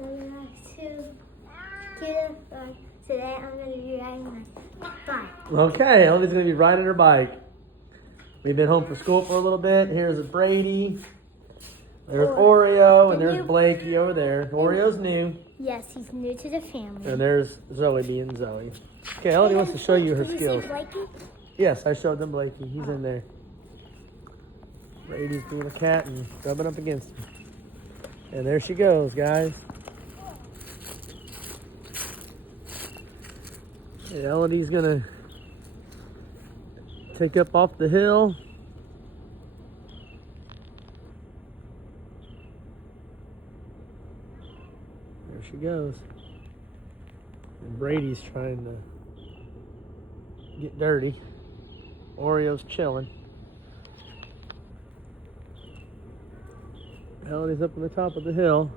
Today I'm going to be riding my bike. Okay, Elodie's going to be riding her bike. We've been home from school for a little bit. Here's Brady. There's Oreo, and there's Blakey over there. Oreo's new. Yes, he's new to the family. And there's Zoe being Zoe. Okay, Elodie wants to show you her skills. Did you see Blakey? Yes, I showed them Blakey. He's in there. Brady's being a cat and rubbing up against him. And there she goes, guys. Okay, Elodie's gonna take up off the hill. There she goes. And Brady's trying to get dirty. Oreo's chilling. Elodie's up on the top of the hill.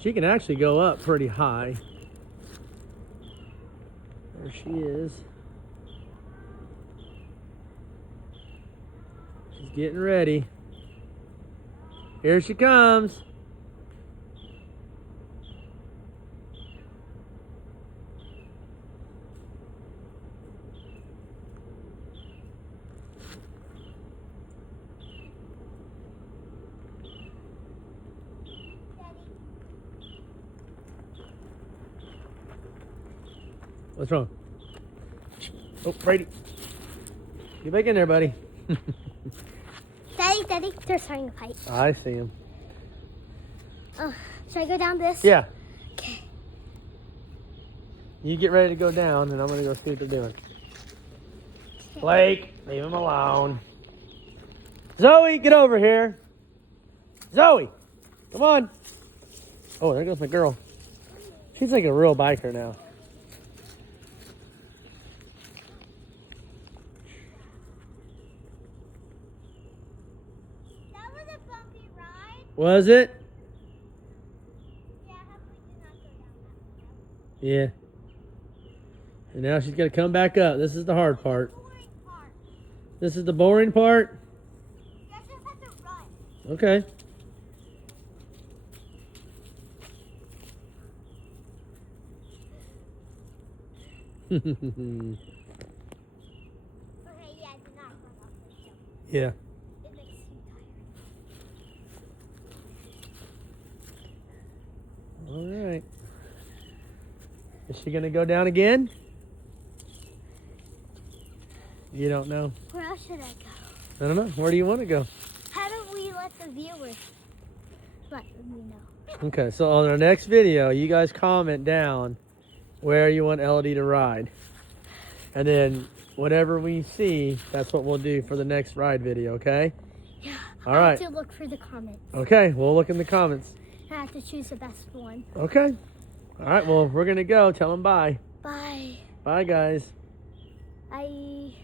She can actually go up pretty high. There she is. She's getting ready. Here she comes. What's wrong? Oh, Brady. Get back in there, buddy. Daddy, they're starting to fight. I see him. Oh, should I go down this? Yeah. Okay. You get ready to go down, and I'm going to go see what they're doing. Blake, leave him alone. Zoe, get over here. Zoe, come on. Oh, there goes my girl. She's like a real biker now. That was a bumpy ride. Was it? Yeah, hopefully do not go down that. Yeah. And now she's got to come back up. This is the hard part. Boring part. This is the boring part? You guys just have to run. Okay. Okay, yeah, do not run off the hill. Yeah. It makes you tired. All right. Is she going to go down again? You don't know. Where else should I go? I don't know. Where do you want to go? How do we let the viewers let me know? Okay, so on our next video, you guys comment down where you want Elodie to ride. And then whatever we see, that's what we'll do for the next ride video, okay? Yeah. All I right. have to look for the comments. Okay, we'll look in the comments. I have to choose the best one. Okay. All right, well, we're going to go. Tell them bye. Bye. Bye, guys. Bye.